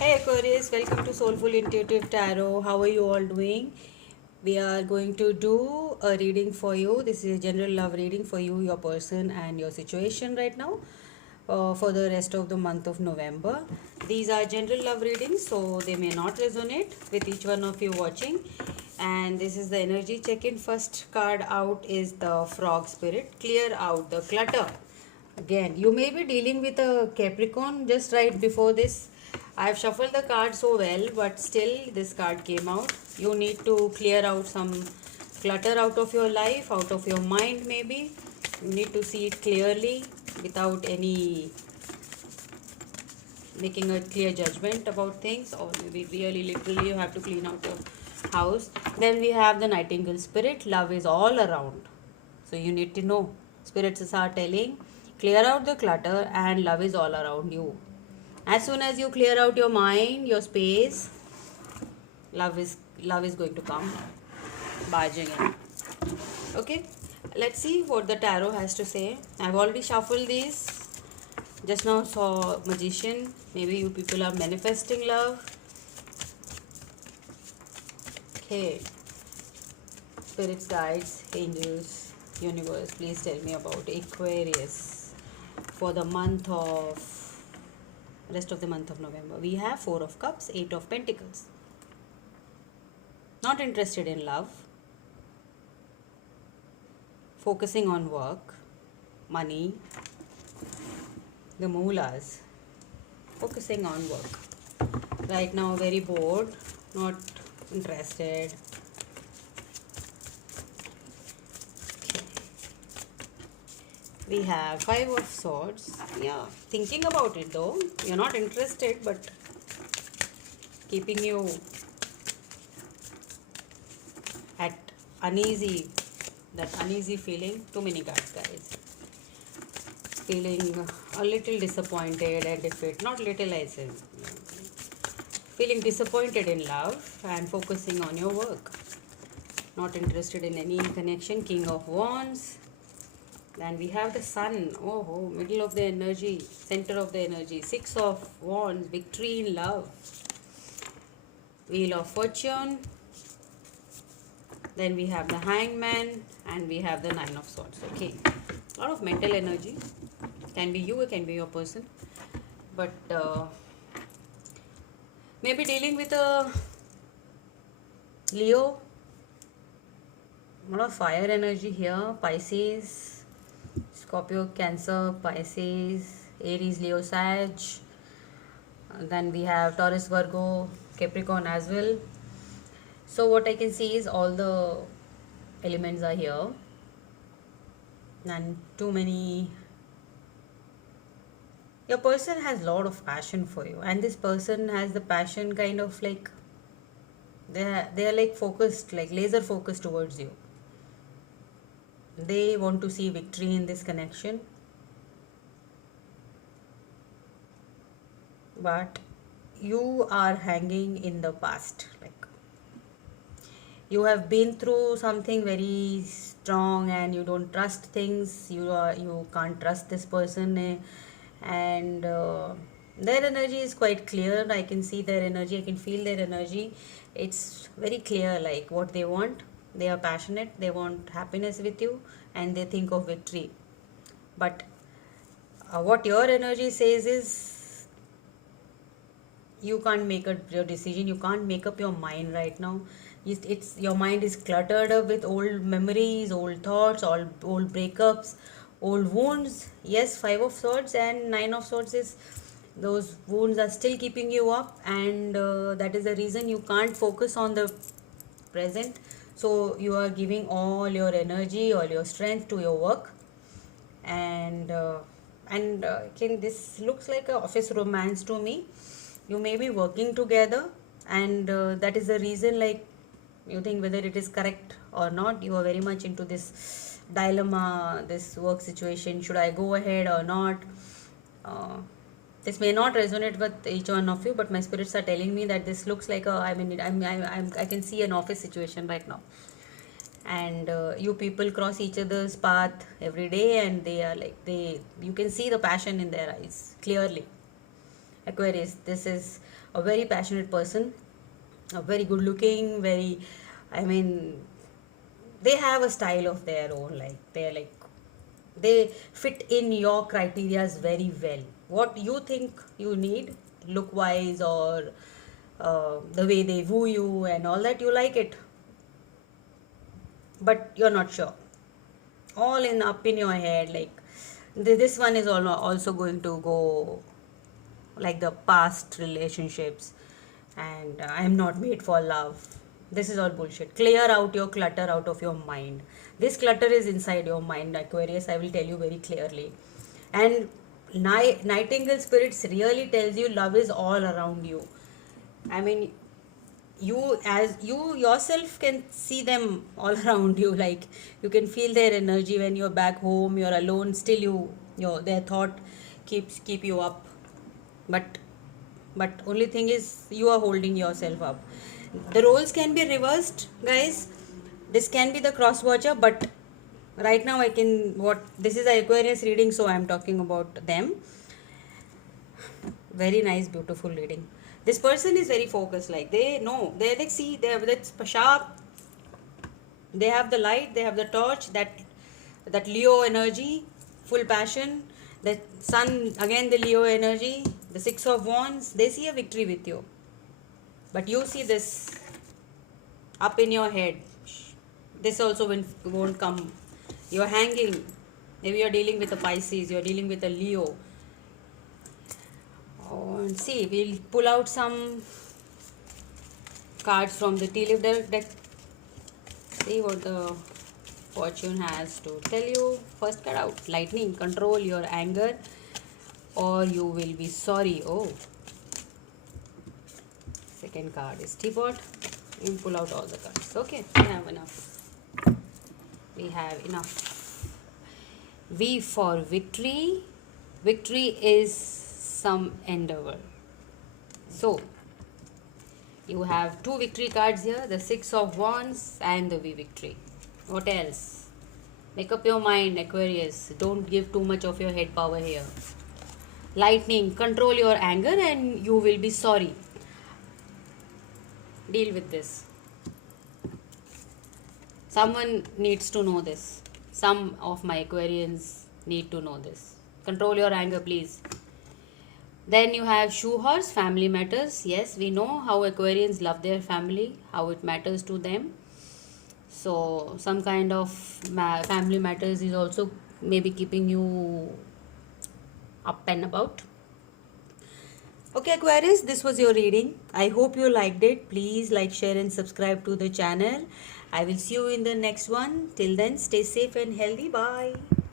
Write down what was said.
Hey Aquarius, welcome to Soulful Intuitive Tarot. How are you all doing? We are going to do a reading for you. This is a general love reading for you, your person, and your situation right now for the rest of the month of November. These are general love readings, so they may not resonate with each one of you watching. And this is the energy check in. First card out is the Frog Spirit. Clear out the clutter. Again, you may be dealing with a Capricorn just right before this. I have shuffled the card so well, but still this card came out. You need to clear out some clutter out of your life, out of your mind maybe. You need to see it clearly without any making a clear judgment about things, or maybe really literally you have to clean out your house. Then we have the Nightingale Spirit. Love is all around. So you need to know. Spirits are telling, clear out the clutter and love is all around you. As soon as you clear out your mind, your space, love is going to come barging in. Okay, let's see what the tarot has to say. I've already shuffled these. Just now saw Magician. Maybe you people are manifesting love. Okay, spirits, guides, angels, universe, please tell me about Aquarius for the month of rest of the month of November. We have Four of Cups, Eight of Pentacles. Not interested in love, focusing on work, money, the moolas, focusing on work. Right now, very bored, not interested. Okay. We have Five of Swords. Yeah, thinking about it though. You're not interested, but keeping you at uneasy, that uneasy feeling. Too many cards, guys. Feeling a little disappointed and defeat. Not little, I say. Feeling disappointed in love and focusing on your work. Not interested in any connection. King of Wands. Then we have the Sun. Oh, middle of the energy, center of the energy. Six of Wands. Victory in love. Wheel of Fortune. Then we have the Hangman and we have the Nine of Swords. Okay, a lot of mental energy. Can be you, it can be your person, but maybe dealing with a Leo. A lot of fire energy here. Pisces, Scorpio, Cancer, Pisces, Aries, Leo, Sag. Then we have Taurus, Virgo, Capricorn as well. So what I can see is all the elements are here and too many. Your person has a lot of passion for you, and this person has the passion kind of like they are like focused, like laser focused towards you. They want to see victory in this connection, but you are hanging in the past. Like you have been through something very strong and you don't trust things. You can't trust this person, and their energy is quite clear. I can see their energy, I can feel their energy. It's very clear, like what they want. They are passionate, they want happiness with you, and they think of victory. But what your energy says is you can't make your decision, you can't make up your mind right now. It's your mind is cluttered up with old memories, old thoughts, old breakups, old wounds. Yes, Five of Swords and Nine of Swords is those wounds are still keeping you up, and that is the reason you can't focus on the present. So you are giving all your energy, all your strength to your work, and can this looks like a office romance to me. You may be working together, and that is the reason, like, you think whether it is correct or not. You are very much into this dilemma, this work situation. Should I go ahead or not? This may not resonate with each one of you, but my spirits are telling me that this looks like a, I can see an office situation right now, and you people cross each other's path every day, and they are like, you can see the passion in their eyes clearly. Aquarius, this is a very passionate person, a very good looking, very, I mean, they have a style of their own. Like they're like they fit in your criterias very well. What you think you need, look wise, or the way they woo you and all that, you like it, but you're not sure. All in up in your head. Like this one is also going to go like the past relationships, and I am not made for love. This is all bullshit. Clear out your clutter out of your mind. This clutter is inside your mind, Aquarius. I will tell you very clearly. And Nightingale spirits really tells you love is all around you. I mean, you as you yourself can see them all around you. Like you can feel their energy when you're back home, you're alone, still your their thought keep you up. But only thing is you are holding yourself up. The roles can be reversed, guys. This can be the cross watcher, but right now I can what this is a Aquarius reading, so I'm talking about them. Very nice, beautiful reading. This person is very focused. Like they know, they're like, see, they have that sharp. They have the light, they have the torch, that Leo energy, full passion. The sun, again the Leo energy, the Six of Wands. They see a victory with you, but you see this up in your head. This also won't come. You're hanging. Maybe you're dealing with a Pisces, you're dealing with a Leo. Oh, and see, we'll pull out some cards from the tea leaf deck. See what the fortune has to tell you. First card out, lightning. Control your anger or you will be sorry. Oh. Second card is teapot. You pull out all the cards. Okay, we have enough. We have enough. V for victory. Victory is some endeavor. So, you have two victory cards here, the Six of Wands and the V victory. What else? Make up your mind, Aquarius. Don't give too much of your head power here. Lightning, control your anger and you will be sorry. Deal with this. Someone needs to know this. Some of my Aquarians need to know this. Control your anger, please. Then you have shoe horse, family matters. Yes, we know how Aquarians love their family, how it matters to them. So some kind of family matters is also maybe keeping you up and about. Okay, Aquarius, this was your reading. I hope you liked it. Please like, share and subscribe to the channel. I will see you in the next one. Till then, stay safe and healthy. Bye.